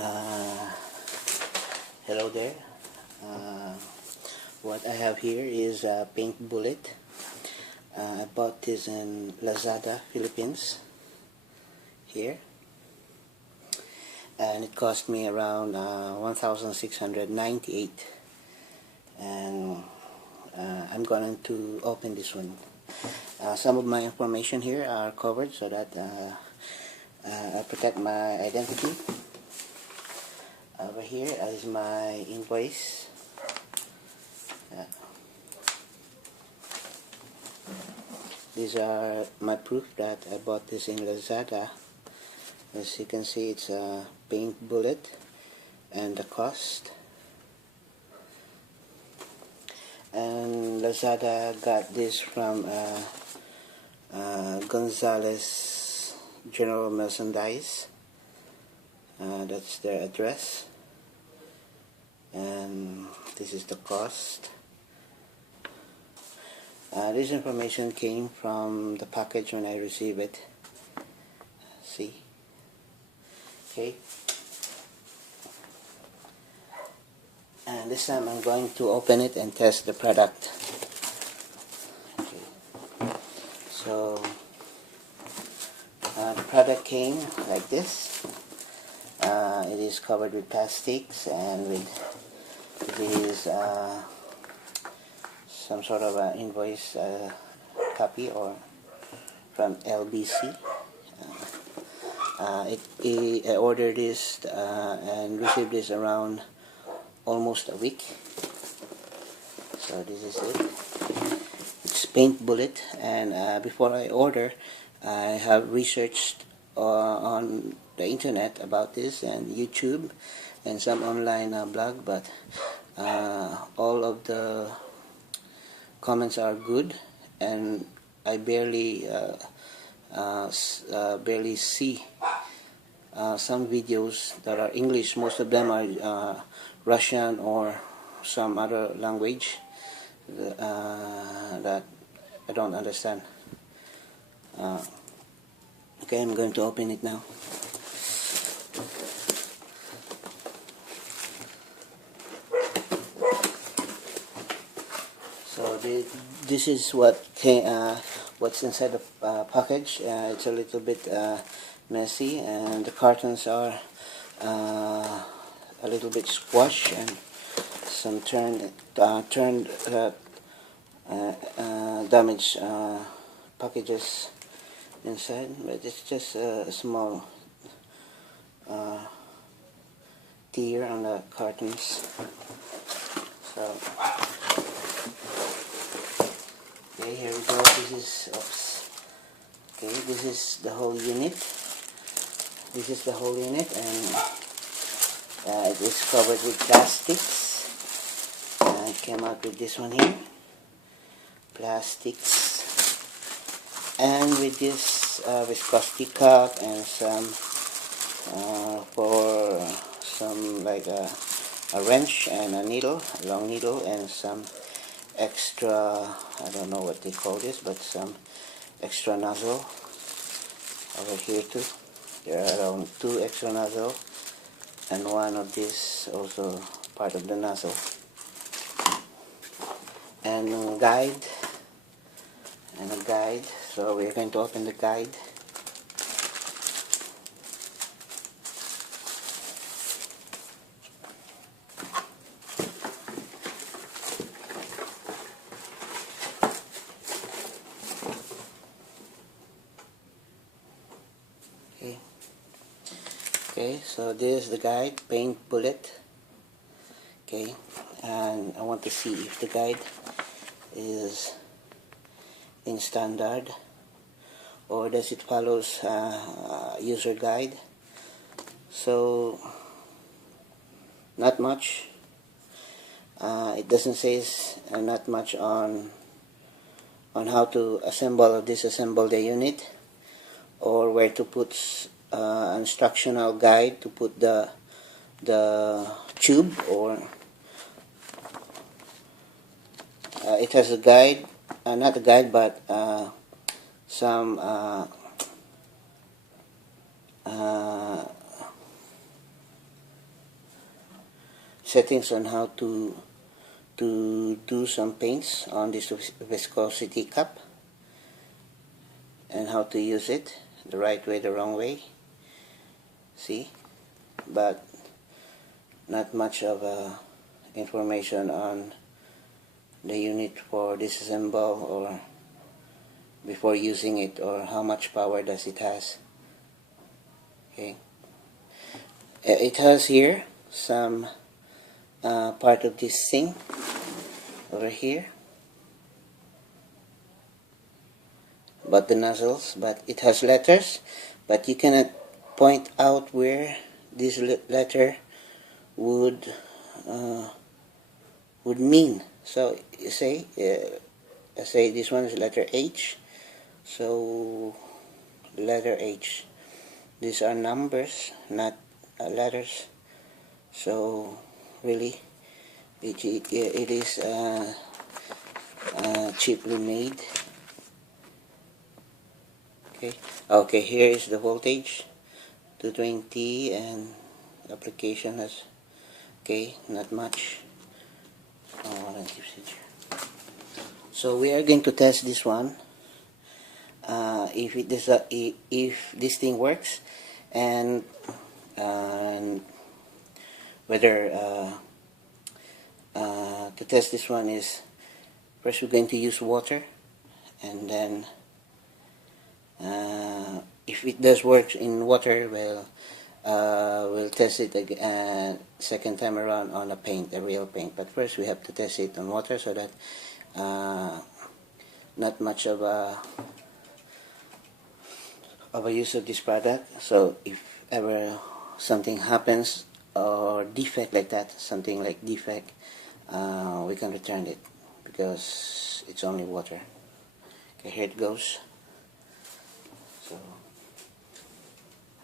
Uh, Hello there. Uh, what I have here is a paint bullet. I bought this in Lazada Philippines here, and it cost me around 1,698, and I'm going to open this one. Some of my information here are covered so that I protect my identity. Over here is my invoice. These are my proof that I bought this in Lazada. As you can see, it's a paint bullet and the cost. And Lazada got this from Gonzalez General Merchandise. That's their address, and this is the cost. This information came from the package when I received it. See? Okay. And this time I'm going to open it and test the product. Okay. So the product came like this. It is covered with plastics and with this some sort of invoice copy or from LBC. I ordered this and received this around almost a week. So this is it. It's paint bullet, and before I order, I have researched on the internet about this and YouTube and some online blog, but all of the comments are good, and I barely see some videos that are English. Most of them are Russian or some other language that I don't understand. Okay, I'm going to open it now. So this is what's inside the package. It's a little bit messy, and the cartons are a little bit squashed, and some turned damaged packages inside, but it's just a small tear on the cartons. So okay, here we go. This is okay. This is the whole unit. This is the whole unit, and it is covered with plastics. I came out with this one here, plastics, and with this viscosity cup and some for some like a wrench and a needle, a long needle, and some extra, I don't know what they call this, but some extra nozzle over here too. There are around 2 extra nozzle, and one of this also part of the nozzle. And a guide, so we're going to open the guide. Okay, so this is the guide, paint bullet. Okay, and I want to see if the guide is in standard or does it follows user guide. So not much. It doesn't say not much on how to assemble or disassemble the unit, or where to put instructional guide to put the tube, or it has a guide, not a guide, but some settings on how to do some paints on this viscosity cup, and how to use it the right way, the wrong way. See, but not much of information on the unit for disassemble or before using it, or how much power does it has. Okay, it has here some part of this thing over here, but the nozzles, but it has letters, but you cannot point out where this letter would mean. So you say, let's say this one is letter H, so letter H. These are numbers, not letters. So really, it is cheaply made. Okay, here is the voltage, 220, and application has, okay, not much. So we are going to test this one, if this thing works, and whether to test this one is, first we're going to use water, and then if it does work in water, we'll test it again second time around on a real paint. But first we have to test it on water, so that not much of a use of this product. So if ever something happens or defect like that, something like defect, we can return it because it's only water. Okay, here it goes. So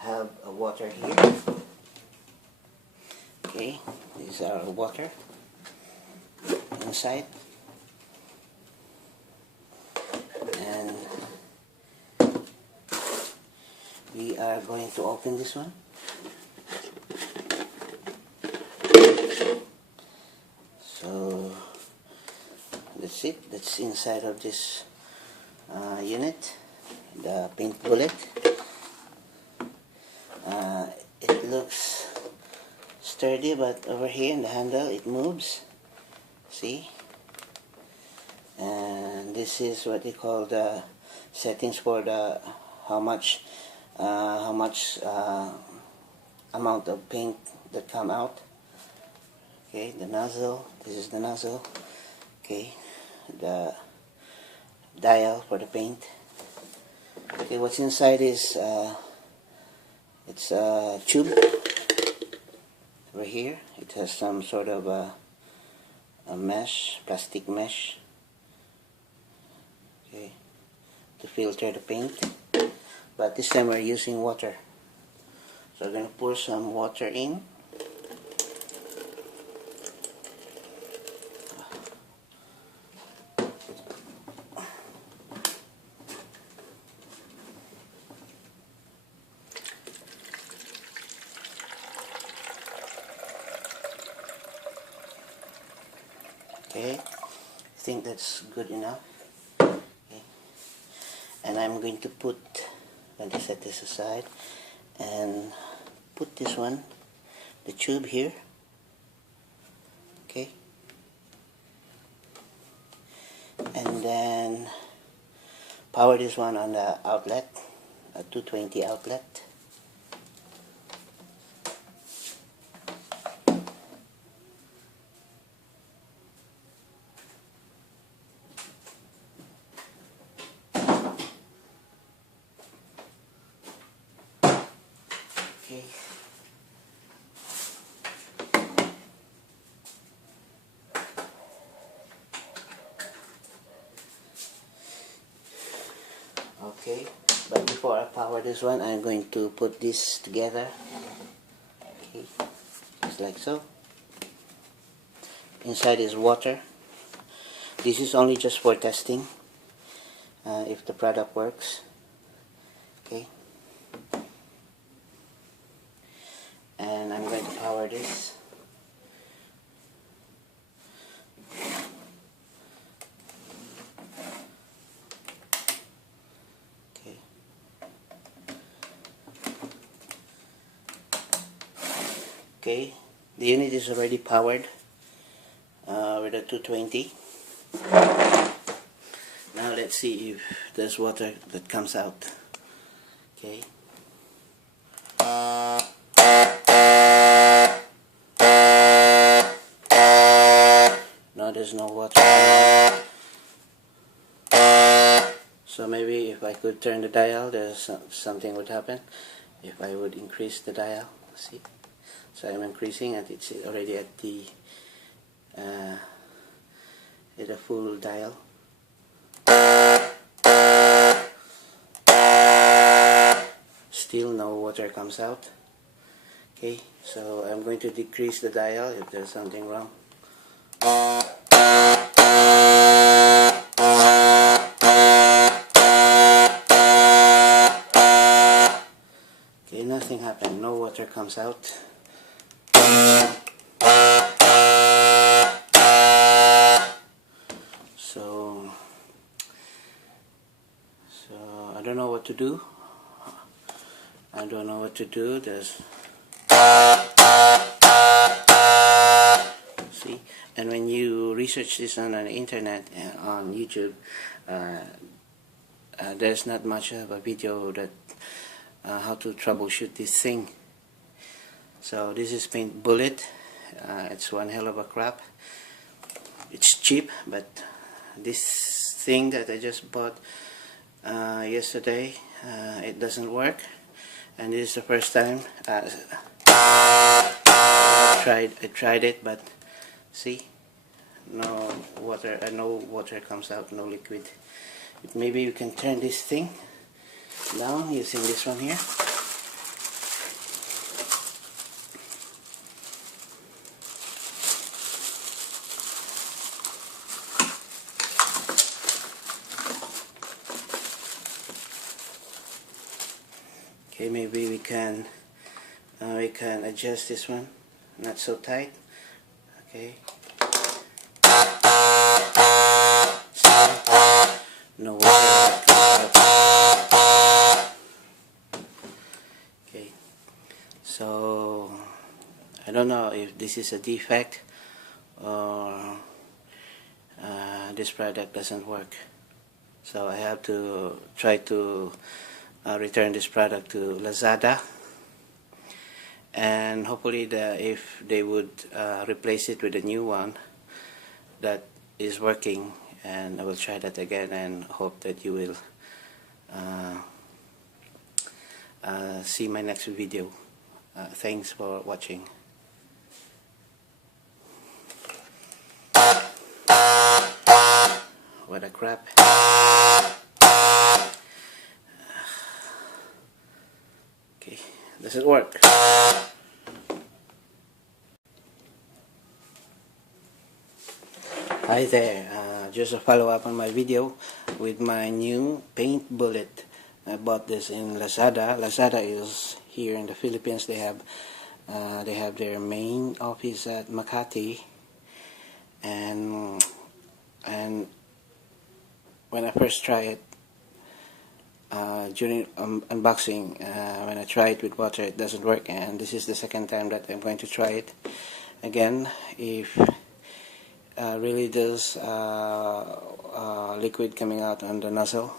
I have a water here. Okay, these are water inside, and we are going to open this one. So that's it. That's inside of this unit, the paint bullet. It looks sturdy, but over here in the handle it moves. See? And this is what they call the settings for the how much amount of paint that come out. Okay, the nozzle. This is the nozzle. Okay, the dial for the paint. Okay, what's inside is it's a tube over here. It has some sort of a mesh, plastic mesh, okay, to filter the paint. But this time we're using water, so I'm going to pour some water in. Okay, I think that's good enough. Okay. And I'm going to set this aside and put this one, the tube here. Okay, and then power this one on the outlet, a 220 outlet. Okay. Okay, but before I power this one, I'm going to put this together. Okay, just like so. Inside is water. This is only just for testing, if the product works. Okay. And I'm going to power this Okay, the unit is already powered with a 220. Now let's see if there's water that comes out. Okay. No, there's no water. So maybe if I could turn the dial, something would happen. If I would increase the dial, see. So I'm increasing, and it's already at the full dial. Still no water comes out. Okay, so I'm going to decrease the dial if there's something wrong. Okay, nothing happened. No water comes out. So I don't know what to do. I don't know what to do. See, and when you research this on the internet, on YouTube, there's not much of a video that how to troubleshoot this thing. So this is paint bullet. It's one hell of a crap. It's cheap, but this thing that I just bought yesterday, it doesn't work, and this is the first time I tried it, but see, no water comes out, no liquid. Maybe you can turn this thing down using this one here. Okay, maybe we can adjust this one, not so tight. Okay. No water comes out. Okay, so I don't know if this is a defect or this product doesn't work. So I have to try to return this product to Lazada, and hopefully if they would replace it with a new one that is working, and I will try that again and hope that you will see my next video. Thanks for watching. What a crap. Okay, does it work? Hi there, just a follow-up on my video with my new paint bullet. I bought this in Lazada. Lazada is here in the Philippines. They have their main office at Makati, and when I first tried it, during unboxing, when I try it with water, it doesn't work, and this is the second time that I'm going to try it again. If really there's liquid coming out on the nozzle.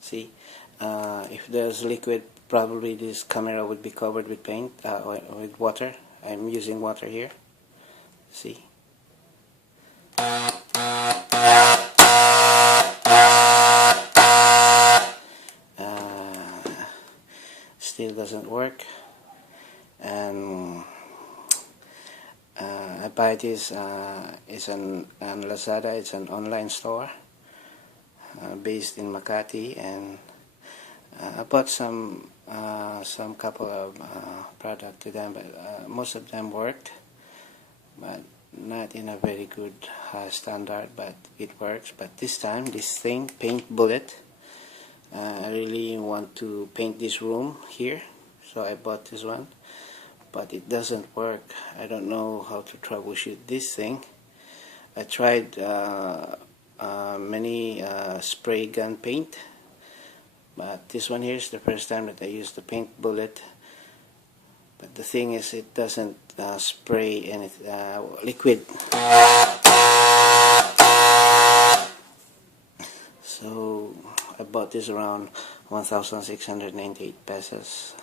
See, if there's liquid, probably this camera would be covered with paint, with water. I'm using water here. See. Still doesn't work, and I buy this. It's on Lazada. It's an online store based in Makati, and I bought some couple of product to them, but most of them worked, but not in a very good standard. But it works. But this time, this thing, paint bullet. I really want to paint this room here, so I bought this one, but it doesn't work. I don't know how to troubleshoot this thing. I tried many spray gun paint, but this one here is the first time that I used the paint bullet. But the thing is, it doesn't spray any liquid. So I bought this around 1,698 pesos.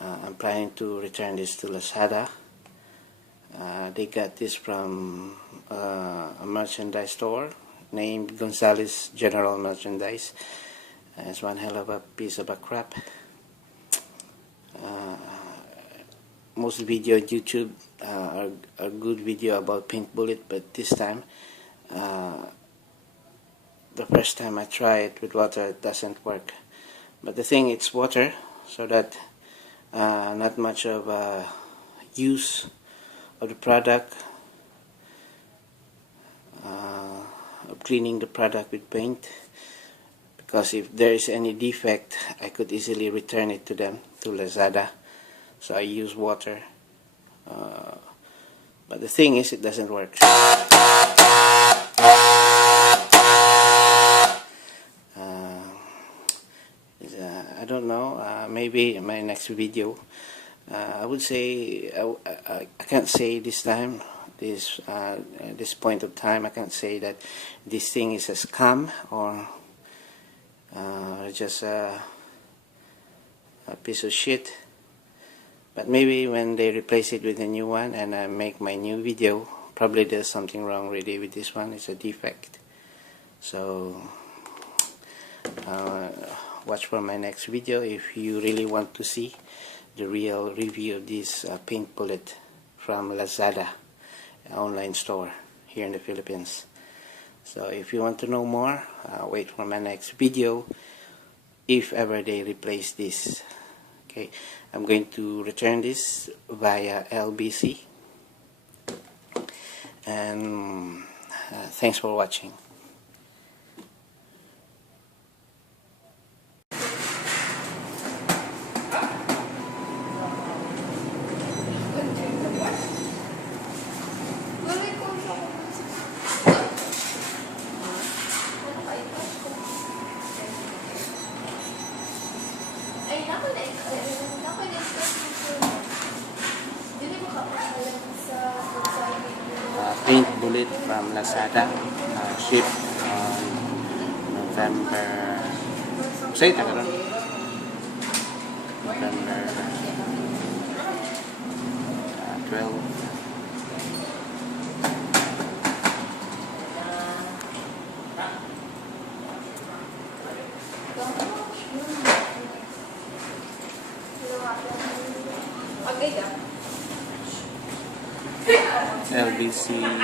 I'm planning to return this to Lazada. They got this from a merchandise store named Gonzalez General Merchandise. It's one hell of a piece of a crap. Most video on YouTube are good video about paint bullet, but this time, the first time I try it with water, it doesn't work. But the thing, it's water, so that not much of use of the product, of cleaning the product with paint, because if there is any defect, I could easily return it to them, to Lazada. So I use water, but the thing is, it doesn't work. I don't know, maybe in my next video, I would say, I can't say this time, this point of time, I can't say that this thing is a scam or just a piece of shit. But maybe when they replace it with a new one and I make my new video, probably there's something wrong really with this one. It's a defect. So watch for my next video if you really want to see the real review of this paint bullet from Lazada, an online store here in the Philippines. So if you want to know more, wait for my next video if ever they replace this. Okay, I'm going to return this via LBC, and thanks for watching. Paint bullet from Lazada, shipped on November, say November 12. LBC and